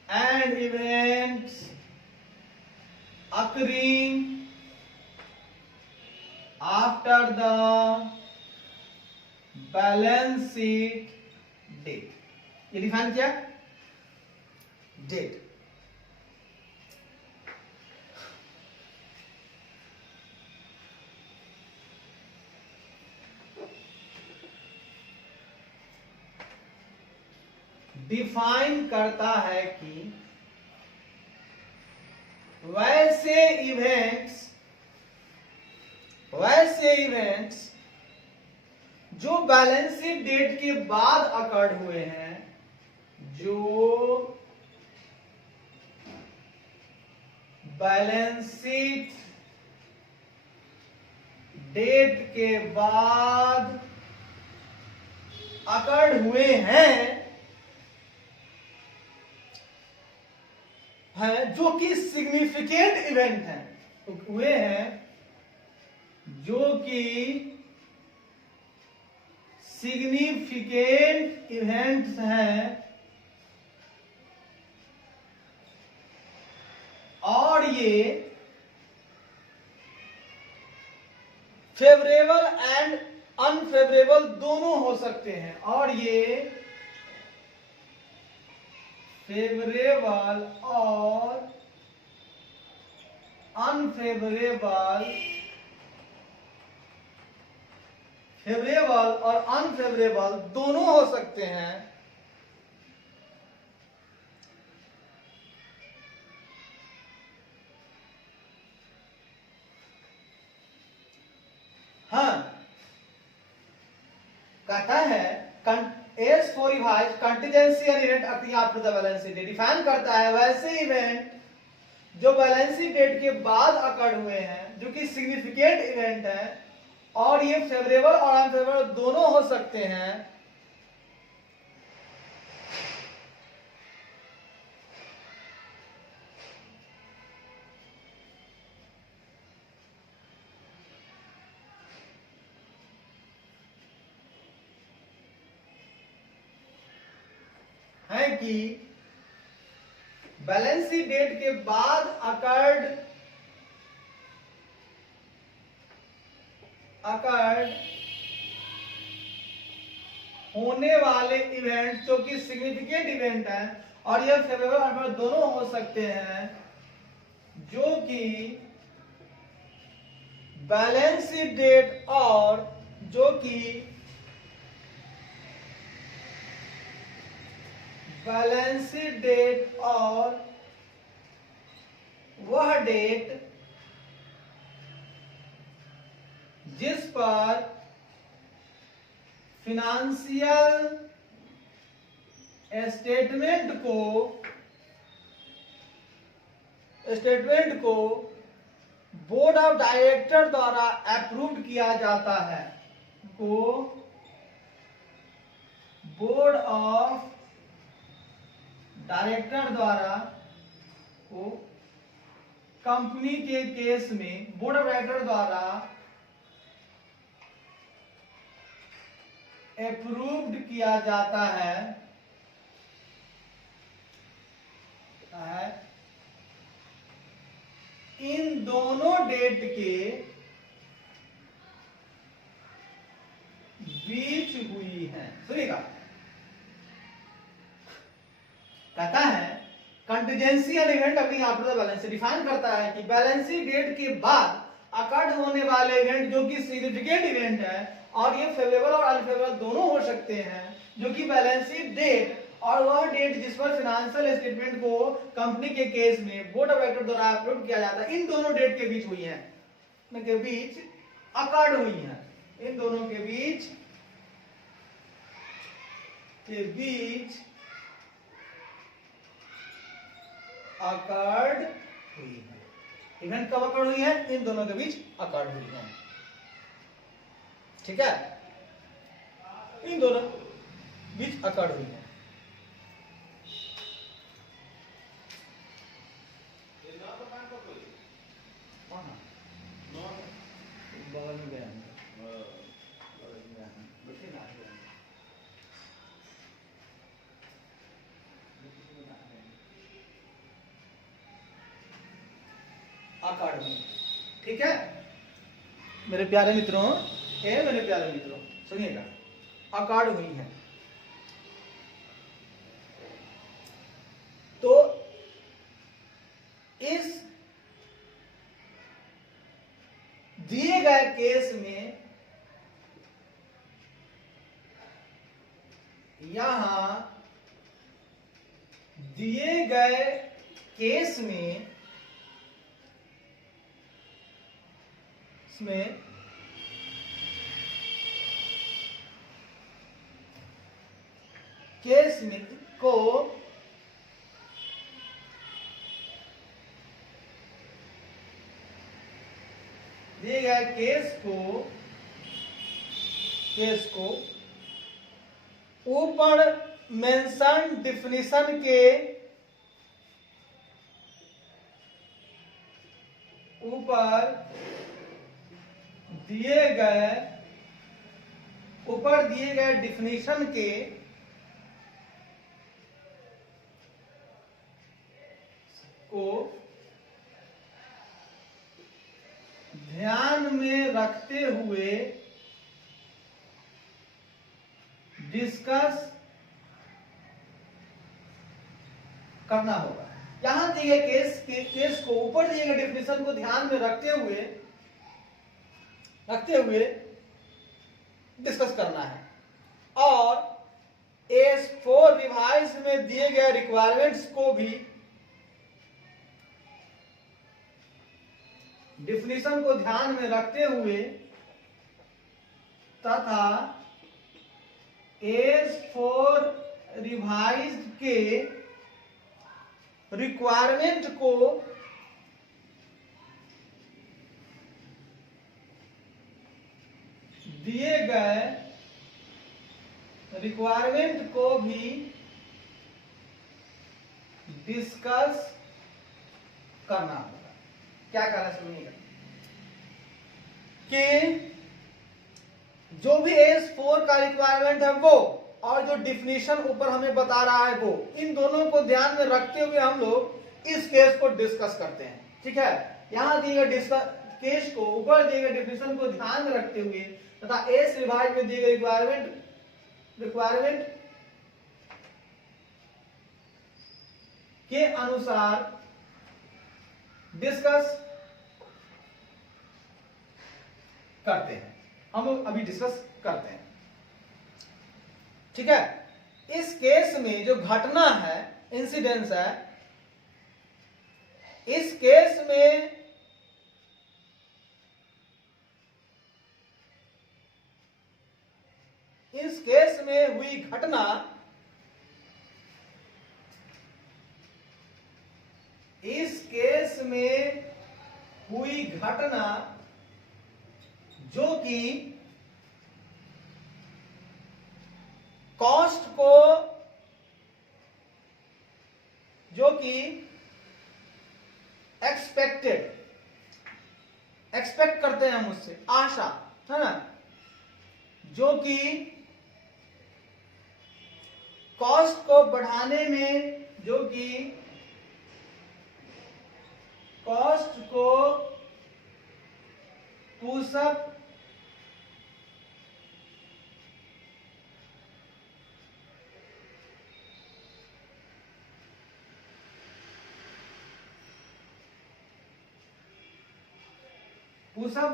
and events occurring after the balance sheet date. ये डिफाइन किया डेट। डिफाइन करता है कि वैसे इवेंट्स जो बैलेंस शीट डेट के बाद अकर्ड हुए हैं, जो बैलेंस शीट डेट के बाद अकर्ड हुए हैं, जो कि सिग्निफिकेंट इवेंट हैं, हुए हैं जो कि सिग्निफिकेंट इवेंट्स हैं, और ये फेवरेबल एंड अनफेवरेबल दोनों हो सकते हैं, और ये फेवरेबल और अनफेवरेबल, फेवरेबल और अनफेवरेबल दोनों हो सकते हैं। हाँ, कहता है S for revise contingency and event occurring after the balance sheet, define करता है वैसे इवेंट जो बैलेंस शीट डेट के बाद अकर हुए हैं, जो कि सिग्निफिकेंट इवेंट है, और ये फेवरेबल और अनफेवरेबल दोनों हो सकते हैं। है कि बैलेंस शीट डेट के बाद अकर्ड होने वाले इवेंट जो कि सिग्निफिकेंट इवेंट है, और यह फेवरेबल और अनफेवरेबल दोनों हो सकते हैं, जो कि बैलेंस शीट डेट और जो कि बैलेंस शीट डेट और वह डेट जिस पर फिनेंशियल स्टेटमेंट को बोर्ड ऑफ डायरेक्टर द्वारा अप्रूव्ड किया जाता है, को बोर्ड ऑफ डायरेक्टर द्वारा को कंपनी के केस में बोर्ड ऑफ डायरेक्टर द्वारा अप्रूव्ड किया जाता है, इन दोनों डेट के बीच हुई है। सुनिएगा, कहता है contingency and event occurring after the balance sheet define करता है कि बैलेंस शीट डेट के बाद अकर्ड होने वाले इवेंट जो कि सिग्निफिकेंट इवेंट है, और ये फेवरेबल और अनफेवरेबल दोनों हो सकते हैं, जो कि बैलेंस शीट डेट और वह डेट जिस पर फाइनेंशियल स्टेटमेंट को कंपनी के केस में बोर्ड ऑफ डायरेक्टर द्वारा अप्रूव किया जाता है, इन दोनों डेट के बीच हुई है, के बीच अकर्ड हुई है, इन दोनों के बीच अकर्ड हुई है। इवेंट कब अकर्ड हुई है? इन दोनों के बीच अकर्ड हुई है। ठीक है, इन दोनों बीच अकर्ड हुई है। बगल में गया अकर्ड हुई। ठीक है मेरे प्यारे मित्रों, मेरे प्यारे मित्रों सुनिएगा, अकर्ड हुई है। तो इस दिए गए केस में यहां दिए गए केस में इसमें केस में को दिए गए केस को ऊपर मेंशन डिफिनीशन के ऊपर दिए गए डिफिनीशन के को ध्यान में रखते हुए डिस्कस करना होगा। यहां दिए गए केस को, ऊपर दिए गए डेफिनेशन को ध्यान में रखते हुए डिस्कस करना है। और S4 रिवाइज में दिए गए रिक्वायरमेंट्स को भी, डेफिनेशन को ध्यान में रखते हुए तथा S4 रिवाइज्ड के रिक्वायरमेंट को दिए गए रिक्वायरमेंट को भी डिस्कस करना होगा। क्या कह रहा है सुनिएगा कि जो भी S4 का रिक्वायरमेंट है वो, और जो डिफिनीशन ऊपर हमें बता रहा है वो, इन दोनों को ध्यान में रखते हुए हम लोग इस केस को डिस्कस करते हैं। ठीक है, यहां दिए गए केस को, ऊपर दिए गए डिफिनीशन को ध्यान में रखते हुए तथा एस रिवाइज में दिए गए रिक्वायरमेंट के अनुसार डिस्कस करते हैं। हम लोग अभी डिस्कस करते हैं। ठीक है, इस केस में जो घटना है, इंसिडेंस है, इस केस में हुई घटना जो कि कॉस्ट को, जो कि एक्सपेक्ट करते हैं हम उससे, आशा है ना, जो कि कॉस्ट को बढ़ाने में, जो कि कॉस्ट को पुशअप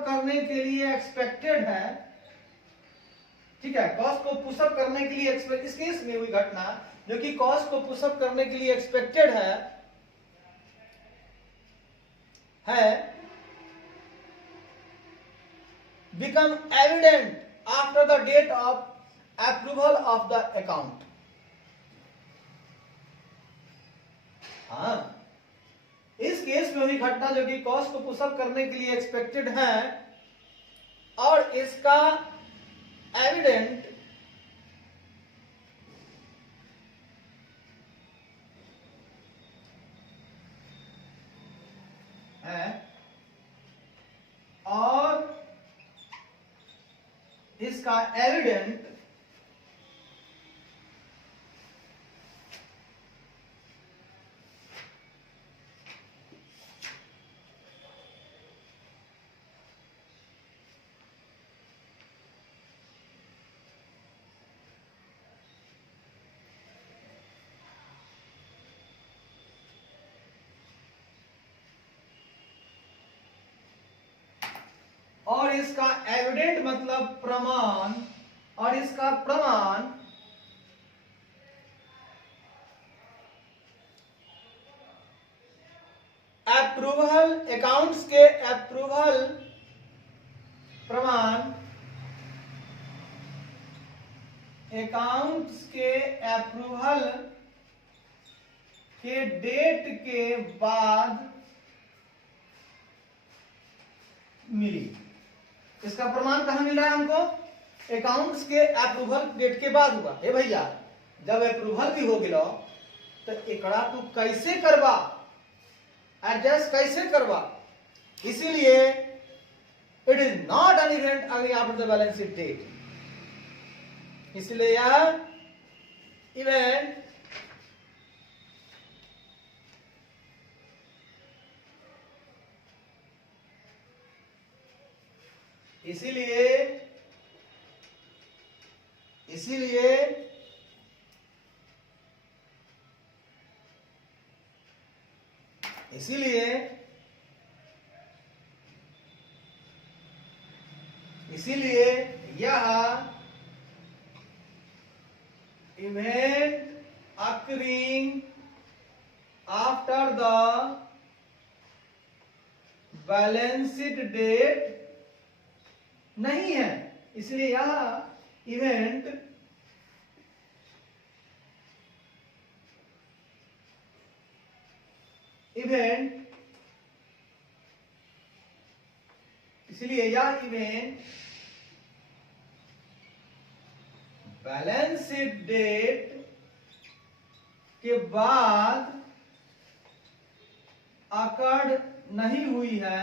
करने के लिए एक्सपेक्टेड है। ठीक है, कॉस्ट को पुशअप करने के लिए इस केस में हुई घटना जो कि कॉस्ट को पुशअप करने के लिए एक्सपेक्टेड है become evident after the date of approval of the account। हाँ, इस केस में हुई घटना जो कि कॉस्ट को पुशअप करने के लिए एक्सपेक्टेड है और इसका एविडेंट है और इसका एविडेंट और इसका एविडेंट मतलब प्रमाण, और इसका प्रमाण अप्रूवल, अकाउंट्स के अप्रूवल प्रमाण, अकाउंट्स के अप्रूवल के डेट के बाद मिली। इसका प्रमाण कहां मिल रहा है हमको? अकाउंट्स के अप्रूवल डेट के बाद हुआ। हे भैया, जब अप्रूवल भी हो गया तो एकड़ा तू कैसे करवा, एडजस्ट कैसे करवा? इसीलिए it is not an event again after the balance sheet date. इसलिए यह इवेंट इसीलिए यह event occurring after the balanced date नहीं है। इसलिए यह इवेंट बैलेंस्ड डेट के बाद अकर्ड नहीं हुई है,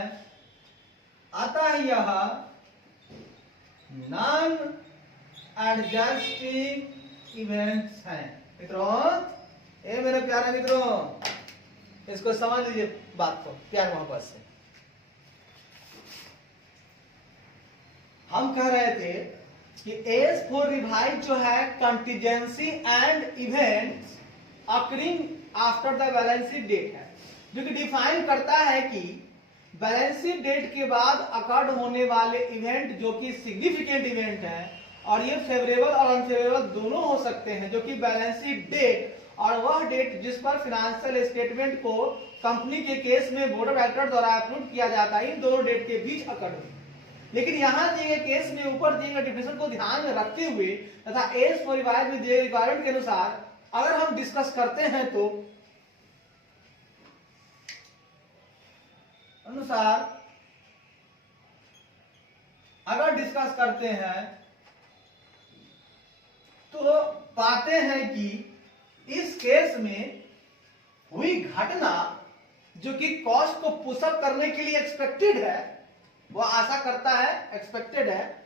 अतः यह नॉन एडजस्टिंग इवेंट्स हैं। मित्रों, ये मेरे प्यारे मित्रों, इसको समझ लीजिए बात को प्यार मोहब्बत से। हम कह रहे थे कि एज फॉर रिवाइज जो है contingency and events occurring after the balance sheet date है, जो कि डिफाइन करता है कि बैलेंस शीट डेट के बाद अकर्ड होने वाले इवेंट जो कि सिग्निफिकेंट इवेंट है, और ये फेवरेबल और अनफेवरेबल दोनों हो सकते हैं, जो कि बैलेंस शीट डेट और वह डेट जिस पर फाइनेंशियल स्टेटमेंट को कंपनी के केस में बोर्ड ऑफ डायरेक्टर द्वारा अप्रूव किया जाता है, इन दोनों डेट के बीच अकर्ड हुई। लेकिन यहां दिए गए केस में ऊपर दिए गए डिफिनेशन को ध्यान में रखते हुए तथा एज फॉर रिवाइज में दिए गए रिक्वायरमेंट के अनुसार अगर हम डिस्कस करते हैं तो तो पाते हैं कि इस केस में हुई घटना जो कि कॉस्ट को पुशअप करने के लिए एक्सपेक्टेड है, वो आशा करता है, एक्सपेक्टेड है,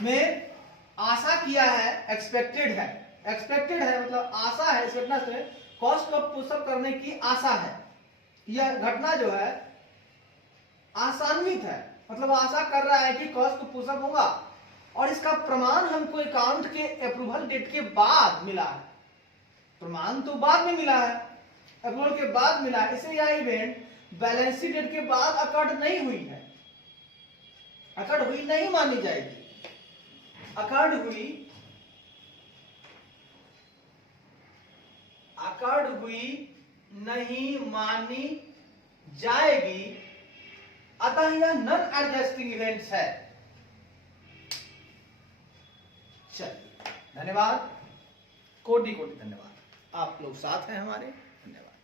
में आशा किया है, एक्सपेक्टेड है मतलब आशा है, इस घटना से कॉस्ट को पुशअप करने की आशा है। यह घटना जो है आशान्वित है, मतलब आशा कर रहा है कि कॉस्ट को पुशअप होगा, और इसका प्रमाण हमको अकाउंट के अप्रूवल डेट के बाद मिला है। प्रमाण तो बाद में मिला है, अप्रूवल के बाद मिला है, इसलिए यह इवेंट बैलेंस शीट डेट के बाद अकर्ड नहीं हुई है, अकर्ड हुई नहीं मानी जाएगी, अकर्ड हुई नहीं मानी जाएगी, अतः यह नॉन एडजस्टिंग इवेंट्स है। चलिए, धन्यवाद, कोटि कोटि धन्यवाद, आप लोग साथ हैं हमारे, धन्यवाद।